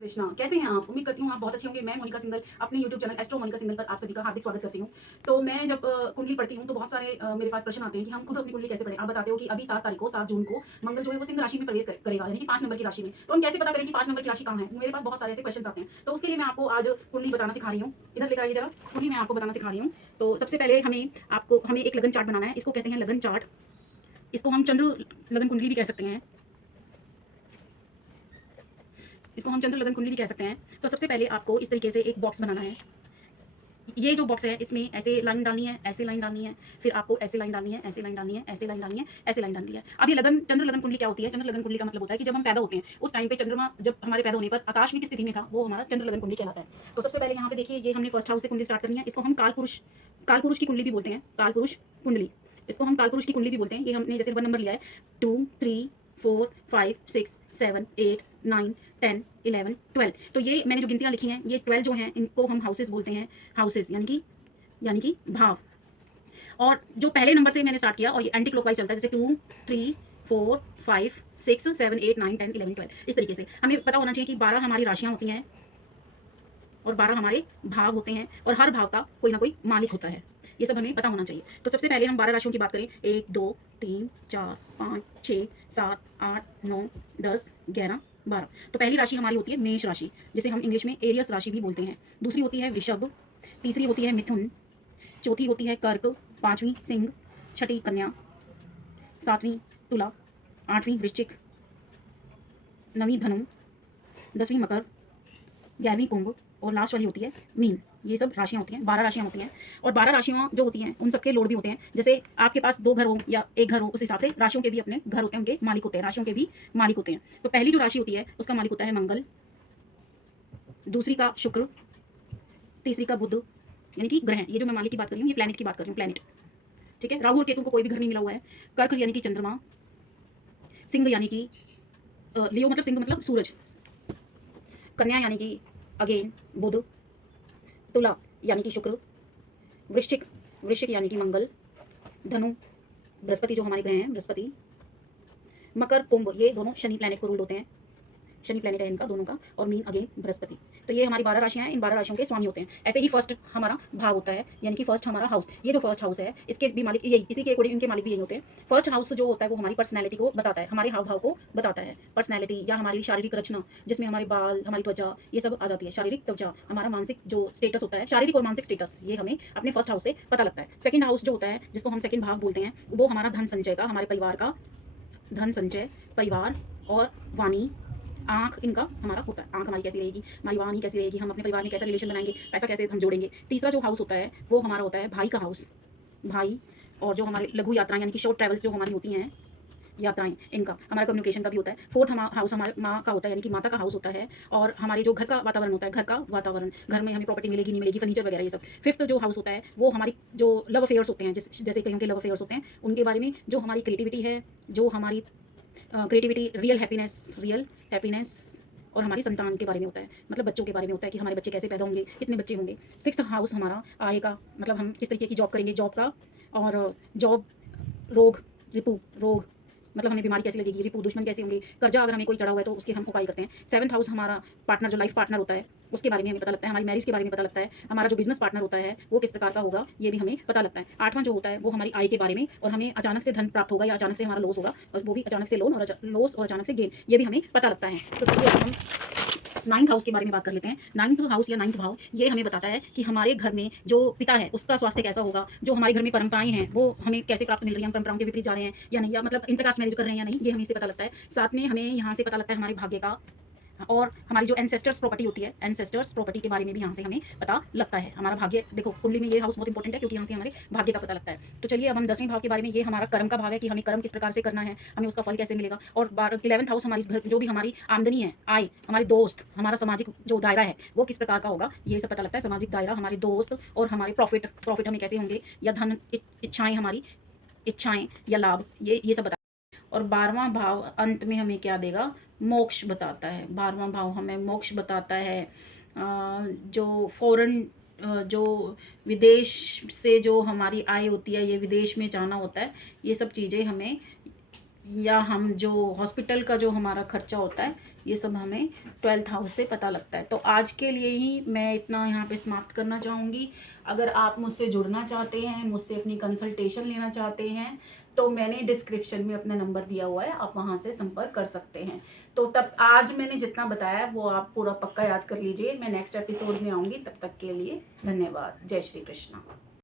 कृष्णा, कैसे हैं आप? उम्मीद करती हूँ आप बहुत अच्छे होंगे। मैं मोनिका सिंघल अपने YouTube channel astro Monika Singhal पर आप सभी का हार्दिक स्वागत करती हूँ। तो मैं जब कुंडली पढ़ती हूँ तो बहुत सारे मेरे पास प्रश्न आते हैं कि हम खुद अपनी कुंडली कैसे पढ़ें। आप बताते हो कि अभी 7 तारीख को 7 जून को मंगल जो है वो सिंह राशि में प्रवेश करेगा, यानी कि 5 नंबर की राशि में। तो हम कैसे पता करें कि 5 नंबर की राशि कहाँ है? मेरे पास बहुत सारे ऐसे क्वेश्चन आते हैं। तो उसके लिए मैं आपको आज कुंडली बताना सिखा रही हूँ। इधर लेकर आइए जरा, कुंडली मैं आपको बताना सिखा रही हूँ। तो सबसे पहले हमें एक लगन चार्ट बनाना है। इसको कहते हैं लगन चार्ट। इसको हम चंद्र लगन कुंडली भी कह सकते हैं। इसको हम चंद्र लगन कुंडली भी कह सकते हैं। तो सबसे पहले आपको इस तरीके से एक बॉक्स बनाना है। ये जो बॉक्स है इसमें ऐसे लाइन डालनी है, ऐसे लाइन डालनी है, फिर आपको ऐसे लाइन डालनी है, ऐसे लाइन डालनी है, ऐसे लाइन डालनी है, ऐसे लाइन डालनी है। अब ये लगन चंद्र लगन कुंडली क्या होती है? चंद्र लगन कुंडली का मतलब होता है कि जब हम पैदा होते हैं उस टाइम पे चंद्रमा जब हमारे पैदा होने पर आकाश में किस स्थिति में था वो हमारा चंद्र लगन कुंडली कहलाता है। तो सबसे पहले यहाँ पे देखिए, ये हमने फर्स्ट हाउस से कुंडली स्टार्ट करनी है। इसको हम काल पुरुष की कुंडली भी बोलते हैं। काल पुरुष कुंडली, इसको हम काल पुरुष की कुंडली भी बोलते हैं। ये हमने जैसे 1 नंबर लिया है, 2 3 4 5 6 7 8 9 10 11 12। तो ये मैंने जो गिनतियाँ लिखी हैं, ये 12 जो हैं इनको हम हाउसेस बोलते हैं। हाउसेस यानी कि भाव। और जो पहले नंबर से मैंने स्टार्ट किया और ये एंटी क्लॉकवाइज चलता है, जैसे 2 3 4 5 6 7 8 9 10 11 12। इस तरीके से हमें पता होना चाहिए कि 12 हमारी राशियाँ होती हैं और 12 हमारे भाव होते हैं और हर भाव का कोई ना कोई मालिक होता है। ये सब हमें पता होना चाहिए। तो सबसे पहले हम 12 राशियों की बात करें। 1 2 3 4 5 6 7 8 9 10 11 12। तो पहली राशि हमारी होती है मेष राशि, जिसे हम इंग्लिश में एरियस राशि भी बोलते हैं। दूसरी होती है वृषभ, तीसरी होती है मिथुन, चौथी होती है कर्क, पांचवीं सिंह, छठी कन्या, सातवीं तुला, आठवीं वृश्चिक, नवीं धनु, 10वीं मकर, 11वीं कुंभ और लास्ट वाली होती है मीन। ये सब राशियाँ होती हैं, 12 राशियाँ होती हैं। और 12 राशियाँ जो होती हैं उन सबके लोड भी होते हैं। जैसे आपके पास 2 घर हो या 1 घर हो, उस हिसाब से राशियों के भी अपने घर होते हैं, उनके मालिक होते हैं, राशियों के भी मालिक होते हैं। तो पहली जो राशि होती है उसका मालिक होता है मंगल, दूसरी का शुक्र, तीसरी का बुध, यानी कि ग्रह। ये जो मैं मालिक की बात कर रही हूँ ये प्लैनेट की बात कर रही हूँ, प्लैनेट। ठीक है, राहु और केतु को कोई भी घर नहीं मिला हुआ है। कर्क यानी कि चंद्रमा, सिंह यानी कि लियो मतलब सिंह मतलब सूरज, कन्या यानी कि अगेन बुध, तुला यानी कि शुक्र, वृश्चिक वृश्चिक यानी कि मंगल, धनु बृहस्पति जो हमारे ग्रह हैं बृहस्पति, मकर कुंभ ये दोनों शनि प्लैनेट को रूल होते हैं, शनि प्लैनेट है इनका दोनों का, और मीन अगेन बृहस्पति। तो ये हमारी 12 राशियां हैं, इन 12 राशियों के स्वामी होते हैं। ऐसे ही फर्स्ट हमारा भाव होता है, यानी कि फर्स्ट हमारा हाउस। ये जो फर्स्ट हाउस है इसके भी मालिक यही, इसी के अकॉर्डिंग इनके मालिक भी यही होते हैं। फर्स्ट हाउस जो होता है वो हमारी पर्सनैलिटी को बताता है, हमारे हाव भाव को बताता है। पर्सनैलिटी या हमारी शारीरिक रचना, जिसमें हमारे बाल, हमारी त्वचा ये सब आ जाती है। शारीरिक त्वचा, हमारा मानसिक जो स्टेटस होता है, शारीरिक और मानसिक स्टेटस, ये हमें अपने फर्स्ट हाउस से पता लगता है। सेकंड हाउस जो होता है जिसको हम सेकंड भाव बोलते हैं, वो हमारा धन संचय का, हमारे परिवार का धन संचय, परिवार और वाणी, आँख इनका हमारा होता है। आँख हमारी कैसी रहेगी, हमारी वाणी कैसी रहेगी, हम अपने परिवार में कैसा रिलेशन बनाएंगे, पैसा कैसे हम जोड़ेंगे। तीसरा जो हाउस होता है वो हमारा होता है भाई का हाउस, भाई। और जो हमारे लघु यात्राएं यानी कि शॉर्ट ट्रैवल्स जो हमारी होती हैं, यात्राएं, इनका हमारा कम्युनिकेशन का भी होता है। फोर्थ हाउस हमारे माँ का होता है, यानी कि माता का हाउस होता है। और हमारे जो घर का वातावरण होता है, घर का वातावरण, घर में हमें प्रॉपर्टी मिलेगी नहीं मिलेगी, फर्नीचर वगैरह ये सब। फिफ्थ जो हाउस होता है वो हमारी जो लव अफेयर्स होते हैं, जैसे कईयों के लव अफेयर्स होते हैं, उनके बारे में। जो हमारी क्रिएटिविटी है, जो हमारी क्रिएटिविटी, रियल हैप्पीनेस और हमारी संतान के बारे में होता है, मतलब बच्चों के बारे में होता है कि हमारे बच्चे कैसे पैदा होंगे, कितने बच्चे होंगे। सिक्स्थ हाउस हमारा आय का, मतलब हम किस तरीके की जॉब करेंगे, जॉब का। और जॉब, रोग, रिपू, रोग मतलब हमें बीमारी कैसी लगेगी, रिपू दुश्मन कैसे होंगे, कर्जा अगर हमें कोई चढ़ा हुआ है तो उसके हम उपाय करते हैं। सेवंथ हाउस हमारा पार्टनर, जो लाइफ पार्टनर होता है उसके बारे में हमें पता लगता है, हमारी मैरिज के बारे में पता लगता है। हमारा जो बिजनेस पार्टनर होता है वो किस प्रकार का होगा ये भी हमें पता लगता है। आठवां जो होता है वो हमारी आय के बारे में, और हमें अचानक से धन प्राप्त होगा या अचानक से हमारा लॉस होगा, और वो भी अचानक से लोन और लॉस और अचानक से गेन, ये भी हमें पता लगता है। तो चलिए हम 9th हाउस के बारे में बात कर लेते हैं। 9th हाउस या 9th भाव ये हमें बताता है कि हमारे घर में जो पिता है उसका स्वास्थ्य कैसा होगा, जो हमारे घर में परंपराएं हैं वो हमें कैसे प्राप्त मिल रही हैं, हम परंपराओं के विपरीत जा रहे हैं या नहीं, या मतलब इंटरकास्ट मैरिज कर रहे हैं या नहीं, ये हमें इससे पता लगता है। साथ में हमें यहाँ से पता लगता है हमारे भाग्य का, और हमारी जो एंसेस्टर्स प्रॉपर्टी होती है, एंसेस्टर्स प्रॉपर्टी के बारे में भी यहाँ से हमें पता लगता है। हमारा भाग्य, देखो कुंडली में ये हाउस बहुत इंपॉर्टेंट है क्योंकि यहाँ से हमारे भाग्य का पता लगता है। तो चलिए अब हम 10वें भाव के बारे में, ये हमारा कर्म का भाव है कि हमें कर्म किस प्रकार से करना है, हमें उसका फल कैसे मिलेगा। और 11th हाउस हमारी घर, जो भी हमारी आमदनी है, आय, हमारे दोस्त, हमारा सामाजिक जो दायरा है वो किस प्रकार का होगा, ये सब पता लगता है। सामाजिक दायरा, हमारे दोस्त और हमारे प्रॉफिट हमें कैसे होंगे, या धन इच्छाएँ, हमारी इच्छाएँ या लाभ, ये सब। और 12वां भाव अंत में हमें क्या देगा, मोक्ष बताता है। 12वां भाव हमें मोक्ष बताता है। जो फॉरेन, जो विदेश से जो हमारी आय होती है, ये विदेश में जाना होता है, ये सब चीज़ें हमें या हम जो हॉस्पिटल का जो हमारा खर्चा होता है, ये सब हमें 12th हाउस से पता लगता है। तो आज के लिए ही मैं इतना यहाँ पे समाप्त करना चाहूँगी। अगर आप मुझसे जुड़ना चाहते हैं, मुझसे अपनी कंसल्टेशन लेना चाहते हैं, तो मैंने डिस्क्रिप्शन में अपना नंबर दिया हुआ है, आप वहाँ से संपर्क कर सकते हैं। तो तब आज मैंने जितना बताया वो आप पूरा पक्का याद कर लीजिए। मैं नेक्स्ट एपिसोड में आऊँगी, तब तक के लिए धन्यवाद। जय श्री कृष्णा।